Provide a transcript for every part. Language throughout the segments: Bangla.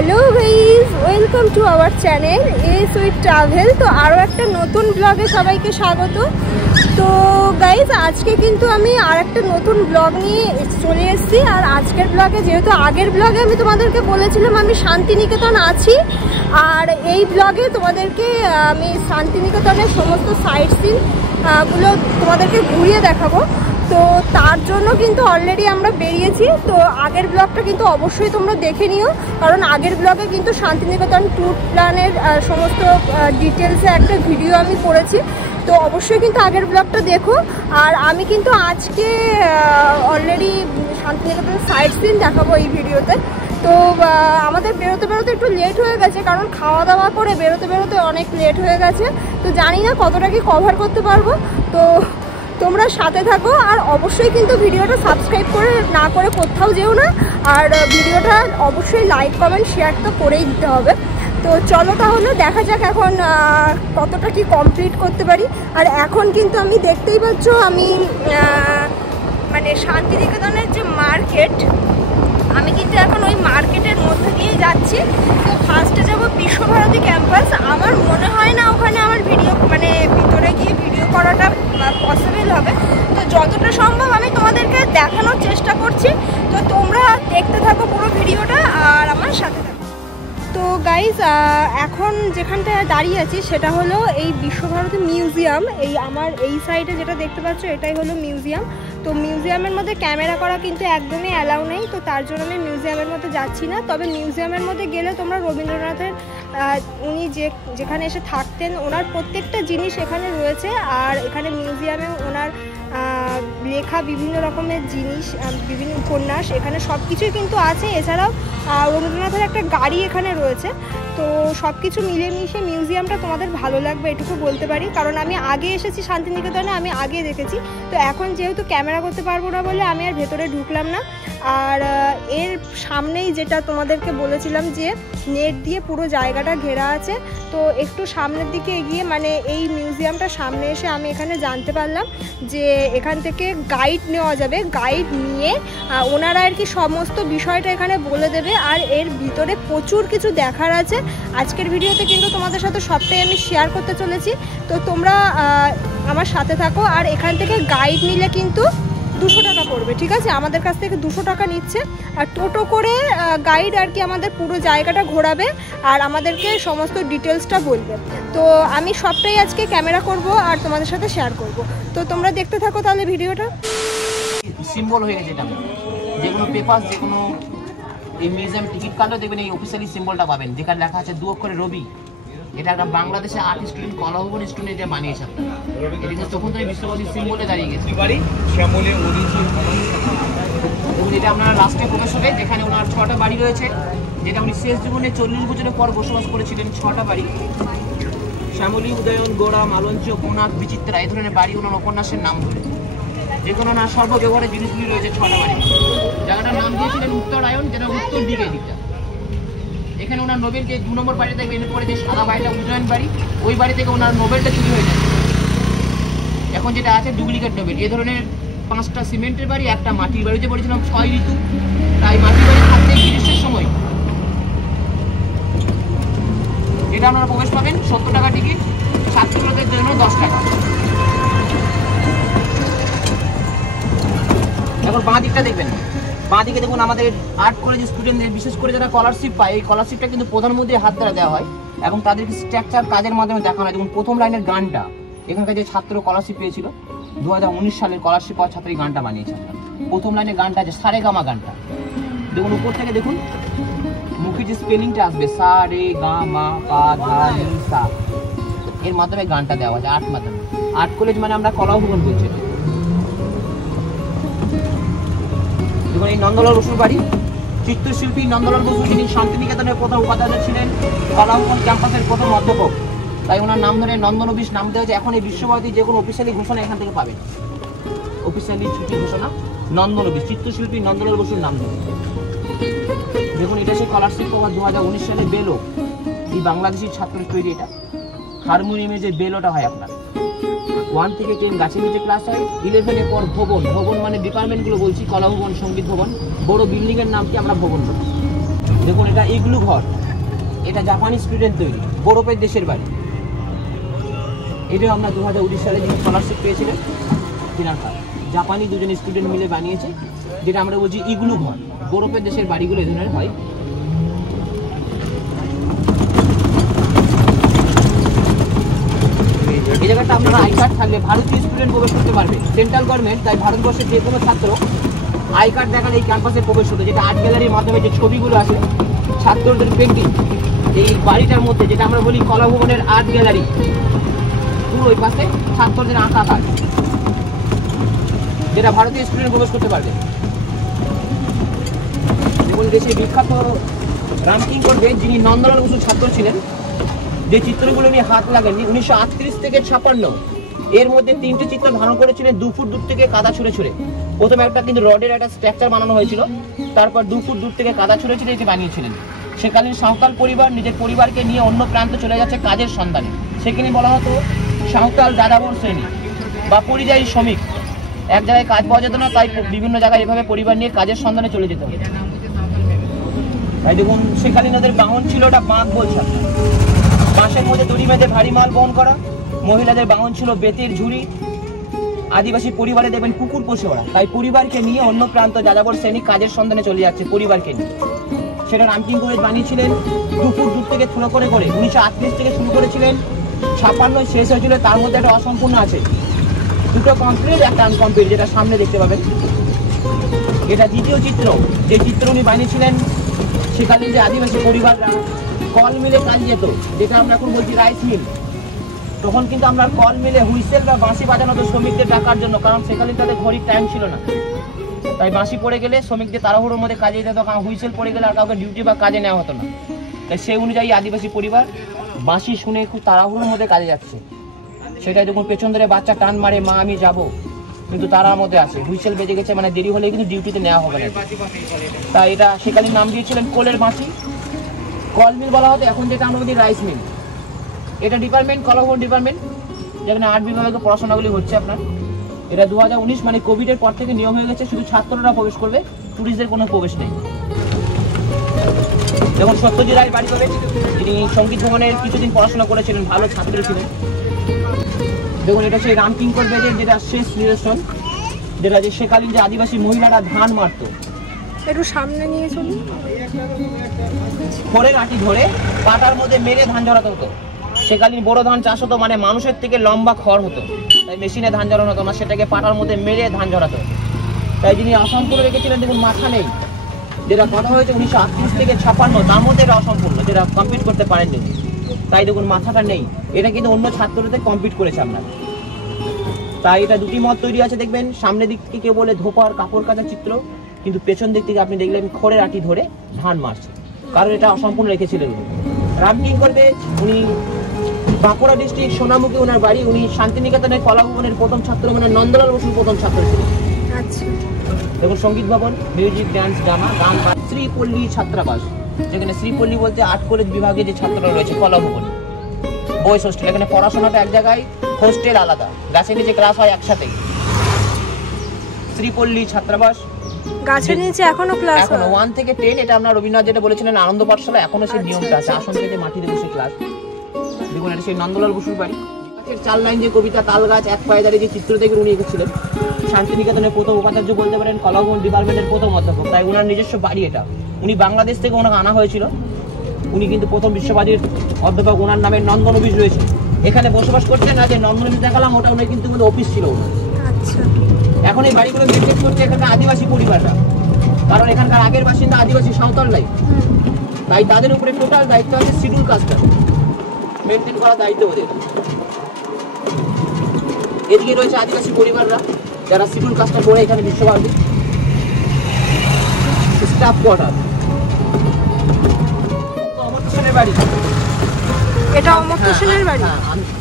Hello guys, welcome to our channel S with travel. তো আরও একটা নতুন ব্লগে সবাইকে স্বাগত। তো গাইস, আজকে কিন্তু আমি আর একটা নতুন ব্লগ নিয়ে চলে এসেছি। আর আজকের ব্লগে, যেহেতু আগের ব্লগে আমি তোমাদেরকে বলেছিলাম আমি শান্তিনিকেতন আছি, আর এই ব্লগে তোমাদেরকে আমি শান্তিনিকেতনের সমস্ত সাইট সিন গুলো তোমাদেরকে ঘুরিয়ে দেখাবো। তো তার জন্য কিন্তু অলরেডি আমরা বেরিয়েছি। তো আগের ব্লগটা কিন্তু অবশ্যই তোমরা দেখে নিও, কারণ আগের ব্লগে কিন্তু শান্তিনিকেতন ট্যুর প্ল্যানের সমস্ত ডিটেলসে একটা ভিডিও আমি করেছি। তো অবশ্যই কিন্তু আগের ব্লগটা দেখো। আর আমি কিন্তু আজকে অলরেডি শান্তিনিকেতনের সাইট সিন দেখাবো এই ভিডিওতে। তো আমাদের বেরোতে বেরোতে একটু লেট হয়ে গেছে, কারণ খাওয়া দাওয়া করে বেরোতে বেরোতে অনেক লেট হয়ে গেছে। তো জানি না কতটা কি কভার করতে পারবো। তো তোমরা সাথে থাকো, আর অবশ্যই কিন্তু ভিডিওটা সাবস্ক্রাইব করে না করে কোথাও যেও না। আর ভিডিওটা অবশ্যই লাইক কমেন্ট শেয়ার তো করেই দিতে হবে। তো চলো তাহলে দেখা যাক এখন কতটা কি কমপ্লিট করতে পারি। আর এখন কিন্তু আমি দেখতেই পাচ্ছ আমি মানে শান্তিনিকেতনের যে মার্কেট, আমি কিন্তু এখন ওই মার্কেটের মধ্যে দিয়ে যাচ্ছি। তো ফার্স্টে যাবো বিশ্বভারতী ক্যাম্পাস। আমার মনে হয় না ওখানে আমার ভিডিও মানে ভিতরে গিয়ে ভিডিও করাটা পসিবল হবে। তো যতটা সম্ভব আমি তোমাদেরকে দেখানোর চেষ্টা করছি। তো তোমরা দেখতে থাকো পুরো ভিডিওটা আর আমার সাথে থাকো। তো গাইজ, এখন যেখানটায় দাঁড়িয়ে আছি সেটা হলো এই বিশ্বভারতী মিউজিয়াম। এই আমার এই সাইডে যেটা দেখতে পাচ্ছ এটাই হলো মিউজিয়াম। তো মিউজিয়ামের মধ্যে ক্যামেরা করা কিন্তু একদমই অ্যালাউ নেই। তো তার জন্য আমি মিউজিয়ামের মধ্যে যাচ্ছি না। তবে মিউজিয়ামের মধ্যে গেলে তোমরা রবীন্দ্রনাথের উনি যেখানে এসে থাকতেন ওনার প্রত্যেকটা জিনিস এখানে রয়েছে। আর এখানে মিউজিয়ামে ওনার লেখা বিভিন্ন রকমের জিনিস, বিভিন্ন উপন্যাস এখানে সব কিছুই কিন্তু আছে। এছাড়াও রবীন্দ্রনাথের একটা গাড়ি এখানে রয়েছে। তো সব কিছু মিলেমিশে মিউজিয়ামটা তোমাদের ভালো লাগবে এটুকু বলতে পারি, কারণ আমি আগে এসেছি শান্তিনিকেতনে, আমি আগে দেখেছি। তো এখন যেহেতু ক্যামেরা করতে পারবো না বলে আমি আর ভেতরে ঢুকলাম না। আর এর সামনেই যেটা তোমাদেরকে বলেছিলাম যে নেট দিয়ে পুরো জায়গাটা ঘেরা আছে। তো একটু সামনের দিকে এগিয়ে মানে এই মিউজিয়ামটা সামনে এসে আমি এখানে জানতে পারলাম যে এখান থেকে গাইড নেওয়া যাবে। গাইড নিয়ে ওনারা আর কি সমস্ত বিষয়টা এখানে বলে দেবে। আর এর ভিতরে প্রচুর কিছু দেখার আছে। আজকের ভিডিওতে কিন্তু তোমাদের সাথে সবটাই আমি শেয়ার করতে চলেছি। তো তোমরা আমার সাথে থাকো। আর এখান থেকে গাইড নিলে কিন্তু 200 টাকা পড়বে, ঠিক আছে? আমাদের কাছ থেকে 200 টাকা নিচ্ছে। আর টোটো করে গাইড আর কি আমাদের পুরো জায়গাটা ঘোরাবে আর আমাদেরকে সমস্ত ডিটেলসটা বলবে। তো আমি সবটাই আজকে ক্যামেরা করব আর তোমাদের সাথে শেয়ার করব। তো তোমরা দেখতে থাকো তাহলে ভিডিওটা। সিম্বল হয়ে গেছে এটা, যেগুলো পেপার, যেগুলো এই মিউজিয়াম টিকিট কাটলেও দেখবেন এই অফিসিয়ালি সিম্বলটা পাবেন, যেখানে লেখা আছে 2 অক্ষরে রবি। এটা একটা বাংলাদেশের আর্ট স্টুডেন্ট, কলাভবন স্টুডেন্ট এটা বানিয়েছে। এটা তখন তো বিশ্ববাসীর সিম্বলে দাঁড়িয়ে গেছে। এবং এটা আপনার রাষ্ট্রে প্রবেশ হবে, যেখানে ওনার 6টা বাড়ি রয়েছে, যেটা উনি শেষ জীবনে 40 বছরের পর বসবাস করেছিলেন। 6টা বাড়ি, শ্যামলী, উদয়ন, গোড়া, মালঞ্চ, কোনাক, বিচিত্রা, এই ধরনের বাড়ি ওনার উপন্যাসের নাম ধরে। যে কোনো ওনার সর্বব্যবহারের জিনিসগুলি রয়েছে 6টা বাড়ি। জায়গাটার নাম দিয়েছিলেন উত্তরায়ণ, যেটা উত্তর দিকে দিকটা। এখানে ওনার নোবেল যে 2 নম্বর বাড়িতে এনে পরে যে সাদা বাড়িটা উন্নয়ন বাড়ি, ওই বাড়ি থেকে ওনার নোবেলটা চুরি হয়ে যায়। এখন যেটা আছে ডুপ্লিকেট নোবেল। এই ধরনের 5টা সিমেন্টের বাড়ি, একটা মাটির বাড়িতে পড়েছিলাম 6 ঋতু। তাই মাটির বাড়ি থাকতে গ্রীষ্মের সময় এটা আপনারা প্রবেশ পাবেন 70 টাকা টিকিট, ছাত্রদের জন্য 10 টাকা। এখন বাঁ দিকটা দেখবেন, বাঁ দিকে দেখুন আমাদের আর্ট কলেজের স্টুডেন্টদের, বিশেষ করে যারা স্কলারশিপ পায়, এই স্কলারশিপটা কিন্তু প্রধানমন্ত্রীর হাত দ্বারা দেওয়া হয় এবং তাদেরকে স্ট্রাকচার কাজের মাধ্যমে দেখানো হয়। দেখুন প্রথম লাইনের গানটা, এখানকার যে ছাত্র স্কলারশিপ পেয়েছিল 2019 সালের স্কলারশিপ পাওয়া ছাত্র এই গানটা বানিয়েছে। প্রথম লাইনের গানটা আছে সারেগামা গানটা, দেখুন উপর থেকে দেখুন মুখে যে স্পেলিংটা আসবে সা রে গা মা পা ধা নি সা, এর মাধ্যমে গানটা দেওয়া আছে আর্ট মাধ্যমে। আর্ট কলেজ মানে আমরা কলাভবন বলছি। দেখুন এই নন্দলাল বসুর বাড়ি, চিত্রশিল্পী নন্দলাল বসু, যিনি শান্তিনিকেতনের প্রথম উপাচার্য ছিলেন, কলাভবন ক্যাম্পাসের প্রথম অধ্যাপক, তাই ওনার নাম ধরে নন্দনবিশ নাম দেওয়া হয়েছে। এখন এই বিশ্বভারতী যে কোনো অফিসিয়ালি ঘোষণা এখান থেকে পাবেন, অফিসিয়ালি ছুটি ঘোষণা নন্দনবিশ, চিত্রশিল্পী নন্দলাল বসুর নাম ধরে। দেখুন এটা সেই স্কলারশিপ পাওয়া 2019 সালে বেলো, এই বাংলাদেশি ছাত্রের তৈরি। এটা হারমোনিয়ামে যে বেলোটা হয় আপনার 1 থেকে 10 গাছের নিচে ক্লাস হয়। 11 এর পর ভবন, ভবন মানে ডিপার্টমেন্টগুলো বলছি, কলাভবন, সঙ্গীত ভবন, বড় বিল্ডিং এর নাম কি আমরা ভবন বলি। দেখুন এটা ইগলু ঘর, এটা জাপানি স্টুডেন্ট তৈরি, বরফের দেশের বাড়ি। এটাও আমরা 2019 সালে যিনি স্কলারশিপ পেয়েছিলেন তিনার কাজ, জাপানি দুজন স্টুডেন্ট মিলে বানিয়েছে, যেটা আমরা বলছি ইগলু ঘর। বরফের দেশের বাড়িগুলো এই ধরনের হয়। এই জায়গাটা আপনারা আই কার্ড থাকলে ভারতীয় স্টুডেন্ট প্রবেশ করতে পারবে। সেন্ট্রাল গভর্নমেন্ট তাই ভারতবর্ষের যে কোনো ছাত্র আই কার্ড দেখালে এই ক্যাম্পাসে প্রবেশ হতো। যেটা আর্ট গ্যালারির মাধ্যমে যে ছবিগুলো আছে, ছাত্রদের পেন্টিং, এই বাড়িটার মধ্যে যেটা আমরা বলি কলাভবনের আর্ট গ্যালারি, পুরো ওই পাশে ছাত্রদের আঁকা কাজ, যেটা ভারতীয় স্টুডেন্ট প্রবেশ করতে পারবে। যেমন দেশে বিখ্যাত রামকিঙ্কর বেদ, যিনি নন্দলাল বসুর ছাত্র ছিলেন, যে চিত্রগুলো উনি হাত লাগেননি 1938 থেকে 56, এর মধ্যে 3টে চিত্র ধারণ করেছিলেন 2 ফুট দূর থেকে কাদা ছুঁড়ে ছুঁড়ে। প্রথমে একটা কিন্তু রডের একটা স্ট্রাকচার বানানো হয়েছিল, তারপর 2 ফুট দূর থেকে কাদা ছুঁড়ে ছুঁড়ে এটি বানিয়েছিলেন। সেকালীন সাঁওতাল পরিবার নিজের পরিবারকে নিয়ে অন্য প্রান্তে চলে যাচ্ছে কাজের সন্ধানে। সেখানে বলা হতো সাঁওতাল যাযাবর শ্রেণী বা পরিযায়ী শ্রমিক, এক জায়গায় কাজ পাওয়া যেত না, তাই বিভিন্ন জায়গায় এভাবে পরিবার নিয়ে কাজের সন্ধানে চলে যেত। তাই দেখুন সেকালীন ওদের বাহন ছিল ওটা বাঁক বলছে, বাঁশের মধ্যে দড়ি বেঁধে ভারী মাল বহন করা। মহিলাদের বাহন ছিল বেতের ঝুড়ি। আদিবাসী পরিবারে দেখবেন কুকুর পোষে ওরা, তাই পরিবারকে নিয়ে অন্য প্রান্ত যাযাবর শ্রেণী কাজের সন্ধানে চলে যাচ্ছে পরিবারকে নিয়ে। সেটা রামকিঙ্কর বেদ বানিয়েছিলেন 2 ফুট দূর থেকে শুরু করে 1938 থেকে শুরু করেছিলেন, 56 শেষ হয়েছিল। তার মধ্যে একটা অসম্পূর্ণ আছে, 2টো কমপ্লিট, একটা আনকমপ্লিট, যেটা সামনে দেখতে পাবেন। এটা দ্বিতীয় চিত্র, যে চিত্র উনি বানিয়েছিলেন সেকালীন যে আদিবাসী পরিবাররা কল মিলে কাজ যেত, যেটা আমরা এখন বলছি রাইস মিল। তখন কিন্তু আমরা কল মিলে হুইসেল বা বাঁশি বাজানো হতো শ্রমিকদের ডাকার জন্য, কারণ সেকালীন তাদের ঘড়ির টাইম ছিল না। তাই বাঁশি পড়ে গেলে শ্রমিকদের তাড়াহুড়োর মধ্যে কাজে যেতে হতো, কারণ হুইসেল পড়ে গেলে আর কাউকে ডিউটি বা কাজে নেওয়া হতো না। তাই সেই অনুযায়ী আদিবাসী পরিবার বাঁশি শুনে খুব তাড়াহুড়োর মধ্যে কাজে যাচ্ছে। সেটাই দেখুন পেছন ধরে বাচ্চা টান মারে, মা আমি যাব, কিন্তু তারার মধ্যে আছে হুইসেল বেজে গেছে, মানে দেরি হলে কিন্তু ডিউটিতে নেওয়া হবে না। তাই এটা সেকালীন নাম দিয়েছিলেন কোলের বাঁশি। কল মিল বলা হতো, এখন যেটা আমরা বলি রাইস মিল। এটা ডিপার্টমেন্ট কলাভবন ডিপার্টমেন্ট, যেখানে আর্ট বিভাগে পড়াশোনাগুলি হচ্ছে আপনার। এটা 2019 মানে কোভিডের পর থেকে নিয়ম হয়ে গেছে, শুধু ছাত্ররা প্রবেশ করবে, টুরিস্টদের কোনো প্রবেশ নেই। যেমন সত্যজিৎ রায়ের বাড়ি পাবেন, যিনি সঙ্গীত ভবনের কিছুদিন পড়াশোনা করেছিলেন, ভালো ছাত্র ছিলেন। দেখুন এটা সেই রামকিঙ্কর বেদের যেটা শেষ নিদর্শন, যেটা যে সেকালীন যে আদিবাসী মহিলারা ধান মারতো, একটু সামনে নিয়ে চলুন। খড়ের আটি ধরে পাটার মধ্যে মেরে ধান ঝরাতে হতো। সেকালীন বড় ধান চাষ হতো, মানে মানুষের থেকে লম্বা খড় হতো, তাই মেশিনে ধান ঝরানো হতো না, সেটাকে পাটার মধ্যে মেরে ধান ঝরাতো। তাই যিনি অসম্পূর্ণ রেখেছিলেন দেখুন মাথা নেই, যেটা কথা হয়েছে 1938 থেকে 56, তার মধ্যে এটা অসম্পূর্ণ, যেটা কমপ্লিট করতে পারেননি। তাই দেখুন মাথাটা নেই, এটা কিন্তু অন্য ছাত্রদের কমপ্লিট করেছে আপনার। তাই এটা দুটি মত তৈরি আছে, দেখবেন সামনের দিক থেকে কেউ বলে ধোপার কাপড় কাচার চিত্র, কিন্তু পেছন দিক থেকে আপনি দেখলেন খড়ের আটি ধরে ধান মারছে, কারণ এটা অসম্পূর্ণ রেখেছিলেন। রামকিঙ্কর বেদ উনি বাঁকুড়া ডিস্ট্রিক্ট সোনামুখী ওনার বাড়ি। উনি শান্তিনিকেতনের কলাভবনের প্রথম ছাত্র, মানে নন্দলাল বসুর প্রথম ছাত্র ছিলেন। আচ্ছা, দেখুন সঙ্গীত ভবন, মিউজিক, ডান্স, ড্রামা, গান, শ্রীপল্লী ছাত্রাবাস, যেখানে শ্রীপল্লী বলতে আর্ট কলেজ বিভাগে যে ছাত্ররা রয়েছে কলাভবন, বয়েজ হোস্টেল। এখানে পড়াশোনাটা এক জায়গায়, হোস্টেল আলাদা, গাছের নিচে ক্লাস হয় একসাথেই। শ্রীপল্লী ছাত্রাবাস, গাছের নিচে এখনো ক্লাস হয়, এখনো 1 থেকে 10। এটা আমরা রবীন্দ্রনাথ যেটা বলেছিলেন আনন্দ পাঠশালা, এখনো সেই নিয়মটা আছে, আসন থেকে মাটিতে বসে ক্লাস। দেখুন এটা সেই নন্দলাল বসুর বাড়ি। গাছের 4 লাইন যে কবিতা তাল গাছ এক পায়ে দাঁড়িয়ে যে চিত্র দেখে উনি এঁকেছিলেন, শান্তিনিকেতনের প্রথম উপাচার্য বলতে পারেন, কলাভবন ডিপার্টমেন্টের প্রথম অধ্যাপক। তাই ওনার নিজস্ব বাড়ি এটা। উনি বাংলাদেশ থেকে ওনাকে আনা হয়েছিল, উনি কিন্তু প্রথম বিশ্ববাদীর অধ্যাপক। ওনার নামে নন্দন অফিস রয়েছে, এখানে বসবাস করছেন না, যে নন্দন অফিস দেখালাম ওটা উনি কিন্তু অফিস ছিল ওনার। আচ্ছা, এখন এই বাড়িগুলো মেনটেন করছে এখানকার আদিবাসী পরিবাররা, কারণ এখানকার আগের বাসিন্দা আদিবাসী সাঁওতালরাই, তাই তাদের উপরে টোটাল দায়িত্ব আছে শিডিউল কাস্টটা মেনটেন করার দায়িত্ব ওদের। এদিকে রয়েছে আদিবাসী পরিবাররা, যারা শিডিউল কাস্টটা করে এখানে বিশ্বভারতী স্টাফ কোয়ার্টার। অমর্ত্য সেনের বাড়ি, এটা অমর্ত্য সেনের বাড়ি।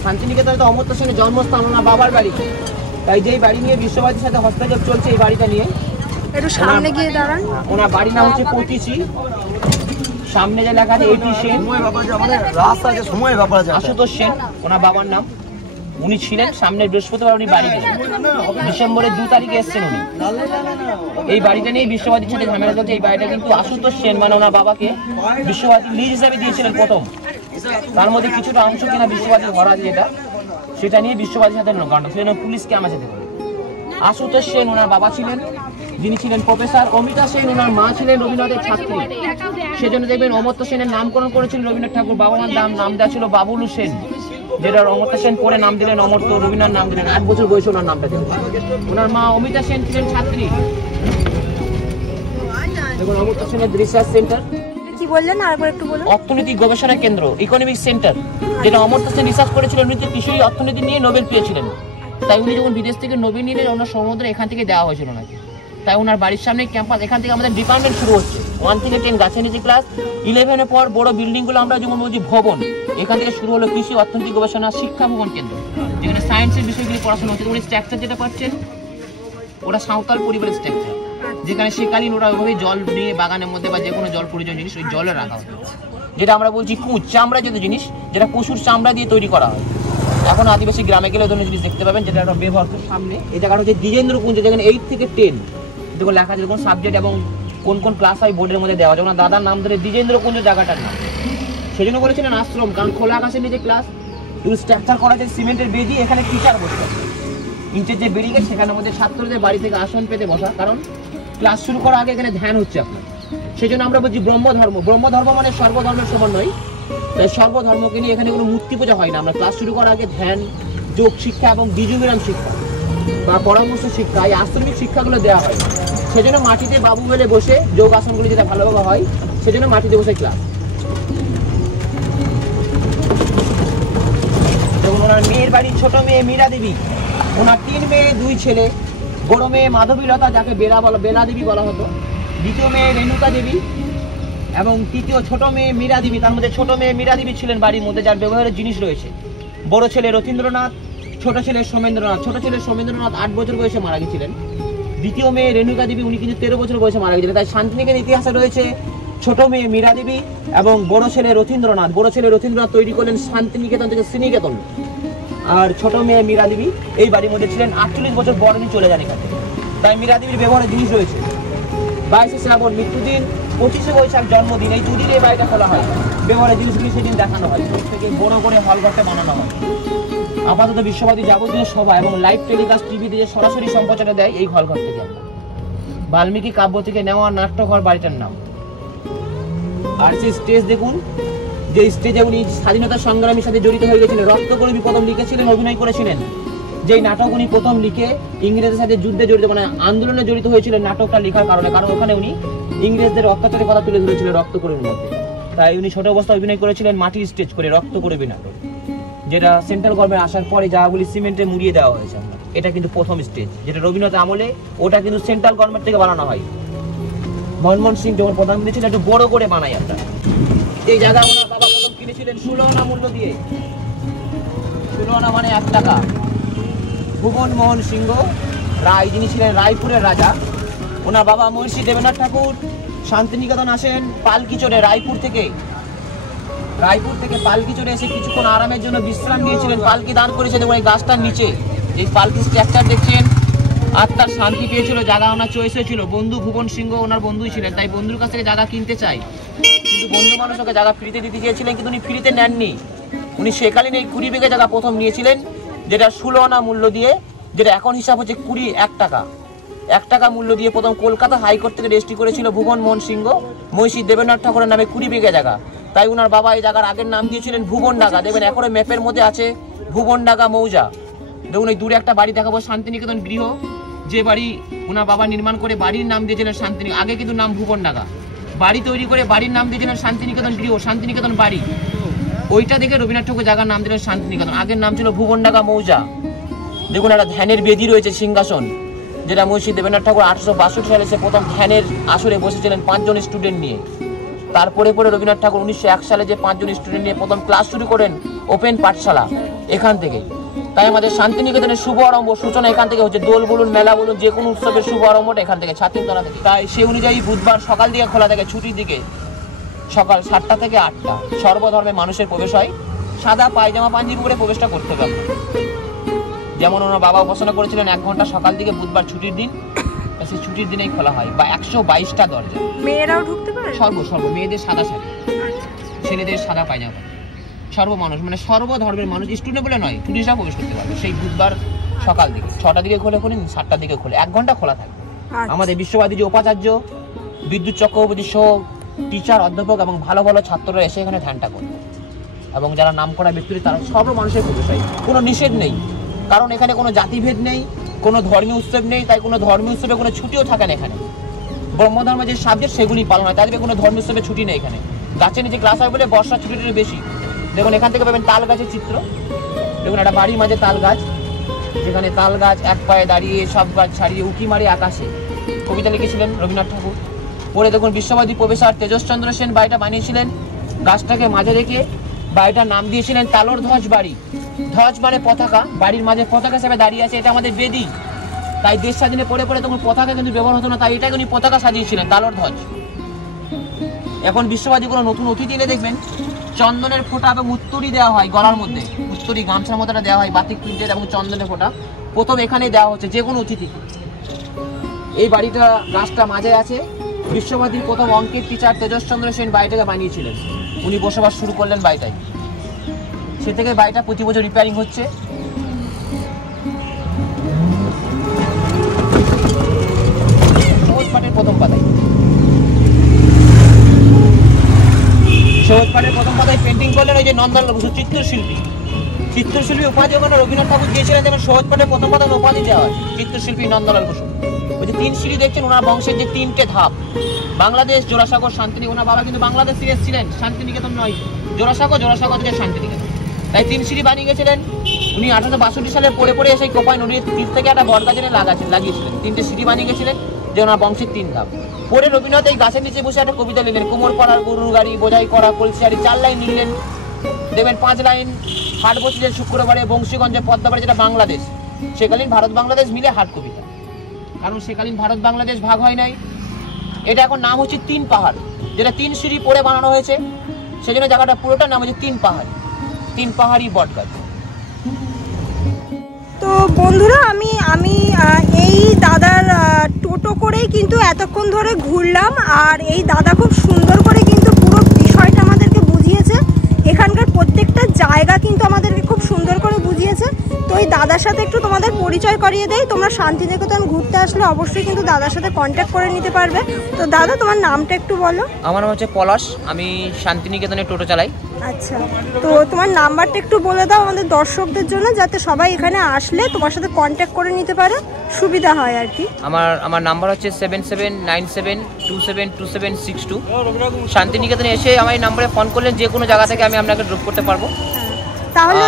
শান্তিনিকেতনে তো অমর্ত্য সেনের জন্মস্থান, ওনার বাবার বাড়ি। তাই যেই বাড়ি নিয়ে বিশ্বভারতীর সাথে হস্তক্ষেপ চলছে এই বাড়িটা নিয়ে, একটু সামনে গিয়ে দাঁড়ান। ওনার বাড়ির নাম হচ্ছে পতিচি, সামনে যে লেখা আছে এটি সেন, সময় ব্যাপার, আমাদের রাস্তা আছে, সময় ব্যাপার আছে। আশুতোষ সেন ওনার বাবার নাম। উনি ছিলেন সামনের বৃহস্পতিবার উনি বাড়ি গেলেন, ডিসেম্বরের 2 তারিখে এসছেন উনি। এই বাড়িটা নিয়ে বিশ্বভারতীর সাথে ঝামেলা চলছে। এই বাড়িটা কিন্তু আশুতোষ সেন মানে ওনার বাবাকে বিশ্বভারতী লিজ হিসাবে দিয়েছিলেন প্রথম, তার মধ্যে কিছুটা অংশ কিনা বিশ্বভারতীর ঘর আছে যেটা, সেটা নিয়ে বিশ্বভারতীর সাথে কারণ সেজন্য পুলিশকে আমার সাথে করে। আশুতোষ সেন ওনার বাবা ছিলেন, যিনি ছিলেন প্রফেসর। অমিতা সেন ওনার মা ছিলেন রবীন্দ্রনাথের ছাত্রী, সেজন্য দেখবেন অমর্ত্য সেনের নামকরণ করেছিলেন রবীন্দ্রনাথ ঠাকুর। বাবা মার নাম দেওয়া ছিল বাবুলু সেন, যেটা অমর্ত্য সেন পরে নাম দিলেন অমর্ত্য, রবীন্দ্রনাথ নাম দিলেন। 8 বছর বয়সে ওনার নামটা দিলেন। ওনার মা অমিতা সেন ছিলেন ছাত্রী। দেখুন অমর্ত্য সেনের রিসার্চ সেন্টার, কি বললেন আরেকবার একটু বলুন। অর্থনৈতিক গবেষণা কেন্দ্র, ইকোনমিক সেন্টার, যেটা অমর্ত্য সেন রিসার্চ করেছিলেন। উনি কৃষি অর্থনীতি নিয়ে নোবেল পেয়েছিলেন, তাই উনি যখন বিদেশ থেকে নোবেল নিলেন ওনার সমুদ্র এখান থেকে দেওয়া হয়েছিল ওনাকে। তাই ওনার বাড়ির সামনে ক্যাম্পাস, এখান থেকে আমাদের ডিপার্টমেন্ট শুরু হচ্ছে 1 থেকে 10 গাছের নিচে ক্লাস, 11 পর বড় বিল্ডিংগুলো আমরা যেমন বলছি ভবন, এখান থেকে শুরু হলো কৃষি অর্থনৈতিক গবেষণা শিক্ষা ভবন কেন্দ্র, যেখানে সায়েন্সের বিষয়গুলি পড়াশোনা হচ্ছে। উনি স্ট্রাকচার যেটা পাচ্ছেন ওটা সাঁওতাল পরিবারের স্ট্রাকচার, যেখানে সেকালীন ওরা ওইভাবে জল নিয়ে বাগানের মধ্যে বা যে কোনো জল প্রয়োজন জিনিস ওই জলে রাখা হয়, যেটা আমরা বলছি কুচ চামড়া জাতীয় জিনিস, যেটা পশুর চামড়া দিয়ে তৈরি করা হয়। এখন আদিবাসী গ্রামে গেলে ধরনের জিনিস দেখতে পাবেন, যেটা একটা ব্যবহার সামনে। এই জায়গাটা হচ্ছে দ্বিজেন্দ্র কুঞ্জ, যেখানে 8 থেকে 10 দেখুন লেখা আছে কোন সাবজেক্ট এবং কোন কোন ক্লাস হয় বোর্ডের মধ্যে দেওয়া। যেমন দাদার নাম ধরে দ্বিজেন্দ্র কুঞ্জ জায়গাটার নাম, সেজন্য বলেছিলেন আশ্রম, কারণ খোলা আকাশের নিচে ক্লাস। স্ট্রাকচার করা আছে সিমেন্টের বেদি, এখানে টিচার বসে ইঞ্চের যে বেরিয়ে গেছে সেখানের মধ্যে ছাত্রদের বাড়ি থেকে আসন পেতে বসা, কারণ ক্লাস শুরু করার আগে এখানে ধ্যান হচ্ছে আপনার। সেই জন্য আমরা বলছি ব্রহ্মধর্ম। ব্রহ্মধর্ম মানে সর্বধর্মের সমন্বয়, তাই সর্বধর্মকে নিয়ে এখানে কোনো মূর্তি পূজা হয় না। আমরা ক্লাস শুরু করার আগে ধ্যান, যোগ শিক্ষা এবং দ্বিজবিরাম শিক্ষা বা পরামর্শ শিক্ষা, এই আশ্রমিক শিক্ষাগুলো দেওয়া হয়। সেজন্য মাটিতে বাবু মেলে বসে যোগ আসনগুলি যেটা ভালোভাবে হয়, সেজন্য মাটিতে বসে ক্লাস। যেমন ওনার মেয়ের বাড়ি ছোট মেয়ে মীরা দেবী, ওনার 3 মেয়ে 2 ছেলে। বড় মেয়ে মাধবীলতা, যাকে বেলা দেবী বলা হতো, দ্বিতীয় মেয়ে রেণুকা দেবী এবং তৃতীয় ছোট মেয়ে মীরা দেবী। তার মধ্যে ছোট মেয়ে মীরা দেবী ছিলেন বাড়ির মধ্যে যার ব্যবহারের জিনিস রয়েছে। বড় ছেলে রথীন্দ্রনাথ, ছোট ছেলে সোমেন্দ্রনাথ। ছোট ছেলে সোমেন্দ্রনাথ 8 বছর বয়সে মারা গেছিলেন। দ্বিতীয় মেয়ে রেণুকা দেবী, উনি কিন্তু 13 বছর বয়সে মারা গেছিলেন। তাই শান্তিনিকেতনের ইতিহাসে রয়েছে ছোট মেয়ে মীরা দেবী এবং বড় ছেলে রথীন্দ্রনাথ। বড় ছেলে রথীন্দ্রনাথ তৈরি করলেন শান্তিনিকেতন থেকে শ্রীনিকেতন, আর ছোট মেয়ে মীরা দেবী এই বাড়ির মধ্যে ছিলেন। 48 বছর পর উনি চলে যান এখান থেকে। তাই মীরা দেবীর ব্যবহারের জিনিস রয়েছে। 22শে শ্রাবণ মৃত্যুদিন, 25শে বৈশাখ জন্মদিন, এই 2 দিনে এই বাড়িটা খোলা হয়। ব্যবহারের জিনিসগুলি সেদিন দেখানো হয়, থেকে বড় করে হলঘরটা বানানো হয়। আপাতত বিশ্বভারতী যাবতীয় সভা এবং লাইভ টেলিকাস্ট টিভিতে যে সরাসরি সম্প্রচারে দেয় এই হলঘর থেকে। বাল্মীকি কাব্য থেকে নেওয়া নাট্যঘর বাড়িটার নাম। আর সেই স্টেজ দেখুন, যে স্টেজে উনি স্বাধীনতা সংগ্রামীর সাথে জড়িত হয়ে গেছিলেন। রক্তকরবী প্রথম লিখেছিলেন, অভিনয় করেছিলেন। যেই নাটক উনি প্রথম লিখে ইংরেজদের সাথে যুদ্ধে জড়িত মানে আন্দোলনে জড়িত হয়েছিলেন নাটকটা লেখার কারণে, কারণ ওখানে উনি ইংরেজদের অত্যাচারের কথা তুলে ধরেছিলেন রক্তকরবীর মধ্যে। তাই উনি ছোট অবস্থায় অভিনয় করেছিলেন মাটির স্টেজ করে রক্তকরবী নাটক, যেটা সেন্ট্রাল গভর্নমেন্ট আসার পরে জায়গাগুলি সিমেন্টে মুড়িয়ে দেওয়া হয়েছে। এটা কিন্তু প্রথম স্টেজ, যেটা রবীন্দ্রনাথ আমলে, ওটা কিন্তু সেন্ট্রাল গভর্নমেন্ট থেকে বানানো হয়। মনমোহন সিং যখন প্রধানমন্ত্রী ছিলেন একটু বড় করে বানাই আমরা। এই জায়গা ওনার বাবা প্রথম কিনেছিলেন 16 আনা মূল্য দিয়ে। 16 আনা মানে 1 টাকা। ভুবন মোহন সিংহ রায়, যিনি ছিলেন রায়পুরের রাজা, ওনার বাবা মহর্ষি দেবেন্দ্রনাথ ঠাকুর শান্তিনিকেতন আসেন পালকি চড়ে। রায়পুর থেকে পালকি চড়ে এসে কিছুক্ষণ আরামের জন্য বিশ্রাম নিয়েছিলেন। পালকি দান করেছেন এবং এই গাছটার নিচে এই পালকি স্ট্রাকচার দেখছেন। আত্মার শান্তি পেয়েছিল, জায়গা ওনার চয়েস হয়েছিল। বন্ধু ভুবন সিংহ ওনার বন্ধুই ছিলেন, তাই বন্ধুর কাছ থেকে জায়গা কিনতে চাই, কিন্তু বন্ধু মানুষ ওকে জায়গা ফ্রিতে দিতে চেয়েছিলেন, কিন্তু উনি ফ্রিতে নেননি। উনি সেকালীন এই 20 বিঘা জায়গা প্রথম নিয়েছিলেন, যেটা 16 আনা মূল্য দিয়ে, যেটা এখন হিসাব হচ্ছে 1 টাকা। 1 টাকা মূল্য দিয়ে প্রথম কলকাতা হাইকোর্ট থেকে রেজিস্ট্রি করেছিল ভুবন মোহন সিংহ মহর্ষি দেবেন্দ্রনাথ ঠাকুরের নামে 20 বিঘা জায়গা। তাই উনার বাবা এই জায়গার আগের নাম দিয়েছিলেন ভুবনডাঙ্গা। দেখবেন এখনো ম্যাপের মধ্যে আছে ভুবনডাঙ্গা মৌজা। দেখুন এই দূরে একটা বাড়ি দেখাবো, শান্তিনিকেতন গৃহ, যে বাড়ি ওনার বাবা নির্মাণ করে বাড়ির নাম দিয়েছিলেন শান্তিনিকেতন। আগে কিন্তু নাম ভুবনডাঙ্গা, বাড়ি তৈরি করে বাড়ির নাম দিয়েছিলেন শান্তিনিকেতন গৃহ, শান্তিনিকেতন বাড়ি। ওইটা দেখে রবীন্দ্রনাথ ঠাকুর জায়গার নাম দিলেন শান্তিনিকেতন। আগের নাম ছিল ভুবনডাঙ্গা মৌজা। দেখুন একটা ধ্যানের বেদি রয়েছে, সিংহাসন, যেটা মহর্ষি দেবেন্দ্রনাথ ঠাকুর 1862 সালে সে প্রথম ধ্যানের আসরে বসেছিলেন 5 জন স্টুডেন্ট নিয়ে। তারপরে রবীন্দ্রনাথ ঠাকুর 1901 সালে যে 5 জন স্টুডেন্ট নিয়ে প্রথম ক্লাস শুরু করেন ওপেন পাঠশালা এখান থেকে। তাই আমাদের শান্তিনিকেতনের শুভ আরম্ভ সূচনা এখান থেকে হচ্ছে। দোল বলুন, মেলা বলুন, যে কোনো উৎসবের শুভ আরম্ভটা এখান থেকে, ছাতিমতলা থেকে। তাই সে অনুযায়ী বুধবার সকাল দিকে খোলা থাকে, ছুটির দিকে সকাল 7টা থেকে 8টা। সর্বধর্মের মানুষের প্রবেশ হয়। সাদা পায়জামা পাঞ্জাবি পরে প্রবেশটা করতে হবে। যেমন ওনার বাবা উপাসনা করেছিলেন 1 ঘন্টা সকাল দিকে, বুধবার ছুটির দিন, সেই ছুটির দিনেই খোলা হয়। বা 122টা দরজা। মেয়েরাও ঢুকতে পারে? সর্ব মেয়েদের সাদা শাড়ি, ছেলেদের সাদা পায়জামা, সর্বমানুষ মানে সর্বধর্মের মানুষ, স্টুডেন্ট বলে নয়, টুরিস্টরা প্রবেশ করতে পারবে। সেই বুধবার সকাল দিকে 6টার দিকে খোলে, 7টার দিকে খোলে, 1 ঘন্টা খোলা থাকে। আমাদের বিশ্ববাদী যে উপাচার্য, বিদ্যুৎ চক্রবর্তী সহ টিচার, অধ্যাপক এবং ভালো ভালো ছাত্ররা এসে এখানে ধ্যানটা করবে। এবং যারা নামকরা ব্যক্তি তারা সর্ব মানুষের প্রবেশ হয়, কোনো নিষেধ নেই, কারণ এখানে কোনো জাতিভেদ নেই, কোনো ধর্মীয় উৎসব নেই, তাই কোনো ধর্মীয় উৎসবে কোনো ছুটিও থাকে না। এখানে ব্রহ্মধর্মের যে সাবজেক্ট সেগুলি পালন হয়, তাদের কোনো ধর্মীয় উৎসবে ছুটি নেই। এখানে গাছের নিচে ক্লাস হয় বলে বর্ষার ছুটিটা বেশি। দেখুন এখান থেকে পাবেন তাল গাছের চিত্র। দেখুন একটা বাড়ির মাঝে তাল গাছ, যেখানে তাল গাছ এক পায়ে দাঁড়িয়ে, সব গাছ ছাড়িয়ে উঁকি মারে আকাশে, কবিতা লিখেছিলেন রবীন্দ্রনাথ ঠাকুর। পরে দেখুন বিশ্ববাদী প্রফেসর তেজসচন্দ্র সেন বাড়িটা বানিয়েছিলেন, গাছটাকে মাঝে রেখে বাড়িটার নাম দিয়েছিলেন তালর ধ্বজ বাড়ি। ধ্বজ মানে পতাকা, বাড়ির মাঝে পতাকা হিসেবে দাঁড়িয়ে আছে, এটা আমাদের বেদি। তাই দেশ স্বাধীনে পরে তখন পতাকা কিন্তু ব্যবহার হতো না, তাই এটাকে উনি পতাকা সাজিয়েছিলেন তালর ধ্বজ। এখন বিশ্ববাদী কোনো নতুন অতিথি এলে দেখবেন চন্দনের ফোঁটা এবং উত্তরী দেওয়া হয় গলার মধ্যে, উত্তরী গামছার মধ্যে দেওয়া হয়, বাতিক প্রিন্টের এবং চন্দনের ফোঁটা প্রথম এখানেই দেওয়া হচ্ছে যে কোনো অতিথি। এই বাড়িটা গাছটা মাঝে আছে, বিশ্ববাদীর প্রথম অঙ্কের টিচার তেজসচন্দ্র সেন বাড়িটাকে বানিয়েছিলেন, উনি বসবাস শুরু করলেন বাড়িটায়। সে থেকে বাড়িটা প্রতি বছর রিপেয়ারিং হচ্ছে। সহজ পাঠের প্রথম পাতায়, সহজ পাঠের প্রথম পাতায় পেন্টিং করলেন ওই যে নন্দলাল বসু, চিত্রশিল্পী। চিত্রশিল্পী উপাধি ওখানে রবীন্দ্রনাথ ঠাকুর দিয়েছিলেন, যেমন সহজ পাঠের প্রথম পাতায় উপাধি দেওয়া হয় চিত্রশিল্পী নন্দলাল বসু। ওই যে 3 সিঁড়ি দেখছেন, ওনার বংশের যে 3টে ধাপ, বাংলাদেশ, জোড়াসাগর, শান্তিনিকেতন। ওনার বাবা কিন্তু বাংলাদেশ থেকে এসেছিলেন, শান্তিনিকেতন নয়, জোড়াসাগর থেকে শান্তিনিকেতন। তাই 3 সিঁড়ি বানিয়ে গেছিলেন উনি। 1862 সালে পড়ে এসে কোপাই নদীর তীর থেকে একটা বট গাছ লাগিয়েছিলেন, 3টে সিঁড়ি বানিয়ে গেছিলেন, যে ওনার বংশের 3 ধাপ। পরে রবীন্দ্রনাথ এই গাছের নিচে বসে একটা কবিতা লিখলেন, কোমর পাড়ার গরুর গাড়ি, বোঝাই করা কলসিয়ারি, 4 লাইন লিখলেন। দেখবেন 5 লাইন, হাট বসেছিলেন শুক্রবারে বংশীগঞ্জে পদ্মাবাড়ি, যেটা বাংলাদেশ, সেকালীন ভারত বাংলাদেশ মিলে হাট কবিতা, কারণ সেকালীন ভারত বাংলাদেশ ভাগ হয় নাই। এটা এখন নাম হচ্ছে 3 পাহাড়, যেটা 3 সিঁড়ি পরে বানানো হয়েছে, সেজন্য জায়গাটা পুরোটা নাম হচ্ছে 3 পাহাড়, 3 পাহাড়ি বট গাছ। তো বন্ধুরা আমি এই দাদার টোটো করেই কিন্তু এতক্ষণ ধরে ঘুরলাম, আর এই দাদা খুব সুন্দর করে কিন্তু পুরো বিষয়টা আমাদেরকে বুঝিয়েছে। এখানকার প্রত্যেকটা জায়গা কিন্তু আমাদেরকে খুব সুন্দর করে বুঝিয়েছে। তো এই দাদার সাথে একটু তোমাদের পরিচয় করিয়ে দেই। তোমরা শান্তিনিকেতন ঘুরতে আসলে অবশ্যই কিন্তু দাদার সাথে কন্ট্যাক্ট করে নিতে পারবে। তো দাদা তোমার নামটা একটু বলো। আমার নাম হচ্ছে পলাশ, আমি শান্তিনিকেতনে টোটো চালাই। আচ্ছা, তো তোমার নাম্বারটা একটু বলে দাও আমাদের দর্শকদের জন্য, যাতে সবাই এখানে আসলে তোমার সাথে কন্ট্যাক্ট করে নিতে পারে, সুবিধা হয় আর কি। আমার নাম্বার হচ্ছে 7797272762। শান্তিনিকেতনে এসে আমার এই নাম্বারে ফোন করলে যে কোনো জায়গা থেকে আমি আপনাকে ড্রপ করতে পারবো। তাহলে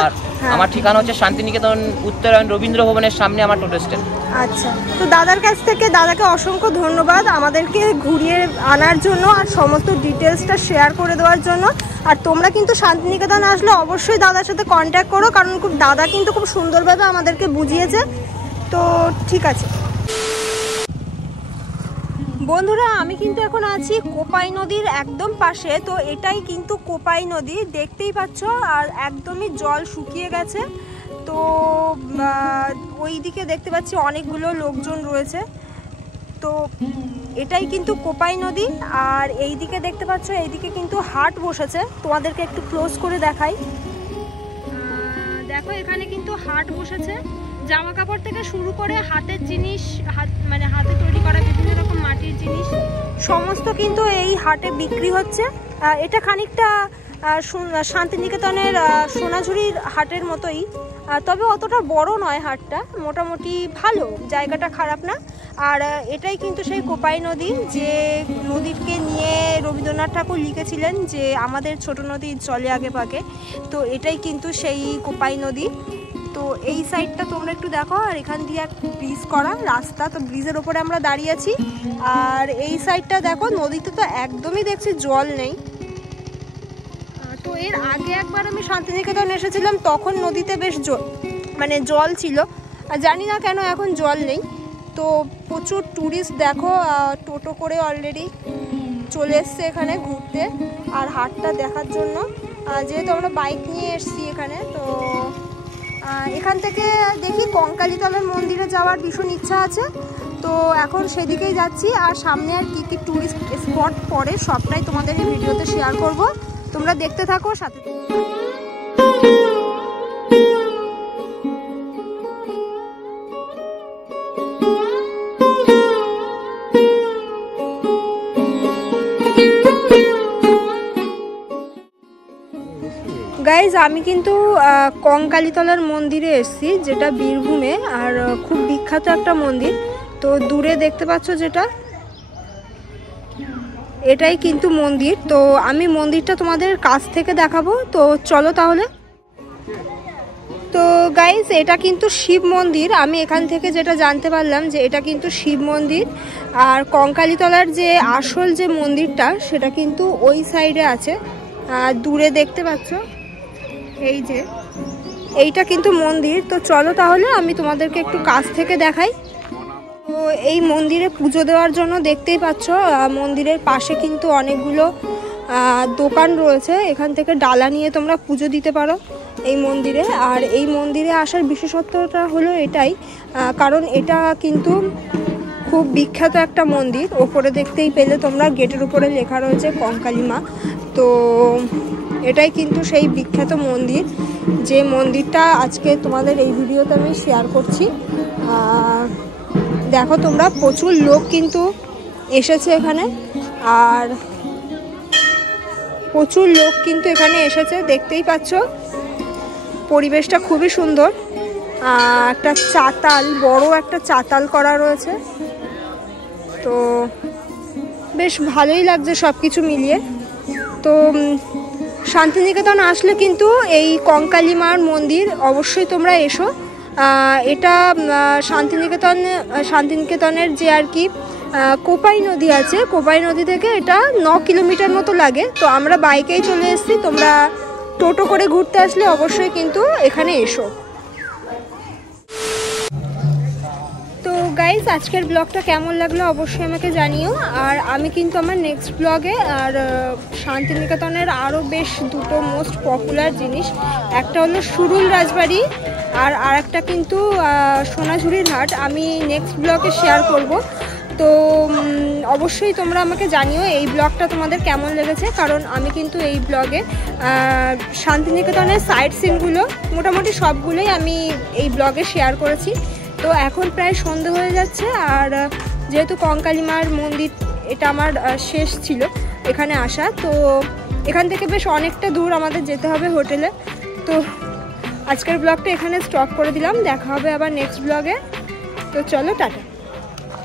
আমার ঠিকানা হচ্ছে শান্তিনিকেতন উত্তরায়ণ রবীন্দ্র ভবনের সামনে আমার টোটো স্ট্যান্ড। আচ্ছা, তো দাদার কাছ থেকে দাদাকে অসংখ্য ধন্যবাদ আমাদেরকে ঘুরিয়ে আনার জন্য আর সমস্ত ডিটেলসটা শেয়ার করে দেওয়ার জন্য। আর তোমরা কিন্তু শান্তিনিকেতন আসলে অবশ্যই দাদার সাথে কন্ট্যাক্ট করো, কারণ দাদা কিন্তু খুব সুন্দরভাবে আমাদেরকে বুঝিয়েছে। তো ঠিক আছে বন্ধুরা, আমি কিন্তু এখন আছি কোপাই নদীর একদম পাশে। তো এটাই কিন্তু কোপাই নদী, দেখতেই পাচ্ছ, আর একদমই জল শুকিয়ে গেছে। তো ওই দিকে দেখতে পাচ্ছি অনেকগুলো লোকজন রয়েছে। তো এটাই কিন্তু কোপাই নদী, আর এই দিকে দেখতে পাচ্ছ এইদিকে কিন্তু হাট বসেছে। তোমাদেরকে একটু ক্লোজ করে দেখাই, দেখো এখানে কিন্তু হাট বসেছে। জামা কাপড় থেকে শুরু করে হাতের জিনিস, মানে হাতে তৈরি করা বিভিন্ন রকম মাটির জিনিস সমস্ত কিন্তু এই হাটে বিক্রি হচ্ছে। এটা খানিকটা শান্তিনিকেতনের সোনাঝুরির হাটের মতোই, তবে অতটা বড় নয় হাটটা, মোটামুটি ভালো, জায়গাটা খারাপ না। আর এটাই কিন্তু সেই কোপাই নদী, যে নদীকে নিয়ে রবীন্দ্রনাথ ঠাকুর লিখেছিলেন যে আমাদের ছোট নদী চলে আগে পাকে। তো এটাই কিন্তু সেই কোপাই নদী। তো এই সাইডটা তোমরা একটু দেখো, আর এখান দিয়ে এক ব্রিজ করা রাস্তা, তো ব্রিজের ওপরে আমরা দাঁড়িয়ে আছি। আর এই সাইডটা দেখো, নদীতে তো একদমই দেখছি জল নেই। তো এর আগে একবার আমি শান্তিনিকেতন এসেছিলাম, তখন নদীতে বেশ জল ছিল, আর জানি না কেন এখন জল নেই। তো প্রচুর ট্যুরিস্ট দেখো টোটো করে অলরেডি চলে এসছে এখানে ঘুরতে আর হাটটা দেখার জন্য। যেহেতু আমরা বাইক নিয়ে এসছি এখানে, তো এখান থেকে দেখি কঙ্কালীতলার মন্দিরে যাওয়ার ভীষণ ইচ্ছা আছে, তো এখন সেদিকেই যাচ্ছি। আর সামনে আর কী কী ট্যুরিস্ট স্পট পড়ে সবটাই তোমাদের এই ভিডিওতে শেয়ার করব, তোমরা দেখতে থাকো সাথে। গাইজ আমি কিন্তু কঙ্কালীতলার মন্দিরে এসেছি, যেটা বীরভূমে, আর খুব বিখ্যাত একটা মন্দির। তো দূরে দেখতে পাচ্ছ যেটা, এটাই কিন্তু মন্দির। তো আমি মন্দিরটা তোমাদের কাছ থেকে দেখাবো, তো চলো তাহলে। তো গাইজ এটা কিন্তু শিব মন্দির, আমি এখান থেকে যেটা জানতে পারলাম যে এটা কিন্তু শিব মন্দির। আর কঙ্কালীতলার যে আসল যে মন্দিরটা সেটা কিন্তু ওই সাইডে আছে, দূরে দেখতে পাচ্ছ, এই যে এইটা কিন্তু মন্দির। তো চলো তাহলে আমি তোমাদেরকে একটু কাছ থেকে দেখাই। তো এই মন্দিরে পুজো দেওয়ার জন্য দেখতেই পাচ্ছ মন্দিরের পাশে কিন্তু অনেকগুলো দোকান রয়েছে, এখান থেকে ডালা নিয়ে তোমরা পুজো দিতে পারো এই মন্দিরে। আর এই মন্দিরে আসার বিশেষত্বটা হলো এটাই, কারণ এটা কিন্তু খুব বিখ্যাত একটা মন্দির। ওপরে দেখতেই পেলে তোমরা, গেটের উপরে লেখা রয়েছে কঙ্কালী মা। তো এটাই কিন্তু সেই বিখ্যাত মন্দির, যে মন্দিরটা আজকে তোমাদের এই ভিডিওতে আমি শেয়ার করছি। দেখো তোমরা, প্রচুর লোক কিন্তু এসেছে এখানে, আর প্রচুর লোক কিন্তু এখানে এসেছে, দেখতেই পাচ্ছ পরিবেশটা খুবই সুন্দর। একটা চাতাল, বড় একটা চাতাল করা রয়েছে, তো বেশ ভালোই লাগছে সব কিছু মিলিয়ে। তো শান্তিনিকেতন আসলে কিন্তু এই কঙ্কালী মার মন্দির অবশ্যই তোমরা এসো। এটা শান্তিনিকেতনের যে আর কি কোপাই নদী আছে, কোপাই নদী থেকে এটা 9 কিলোমিটার মতো লাগে। তো আমরা বাইকেই চলে এসেছি, তোমরা টোটো করে ঘুরতে আসলে অবশ্যই কিন্তু এখানে এসো। তো গাইজ আজকের ব্লগটা কেমন লাগলো অবশ্যই আমাকে জানিও। আর আমি কিন্তু আমার নেক্সট ব্লগে আর শান্তিনিকেতনের আরও বেশ দুটো মোস্ট পপুলার জিনিস, একটা হলো সুরুল রাজবাড়ি আর আরেকটা কিন্তু সোনাঝুরির হাট, আমি নেক্সট ব্লগে শেয়ার করব। তো অবশ্যই তোমরা আমাকে জানিও এই ব্লগটা তোমাদের কেমন লেগেছে, কারণ আমি কিন্তু এই ব্লগে শান্তিনিকেতনের সাইট সিনগুলো মোটামুটি সবগুলোই আমি এই ব্লগে শেয়ার করেছি। তো এখন প্রায় সন্ধে হয়ে যাচ্ছে, আর যেহেতু কঙ্কালী মার মন্দির এটা আমার শেষ ছিল এখানে আসা, তো এখান থেকে বেশ অনেকটা দূর আমাদের যেতে হবে হোটেলে। তো আজকের ব্লগটা এখানে স্টপ করে দিলাম, দেখা হবে আবার নেক্সট ব্লগে। তো চলো টাটা।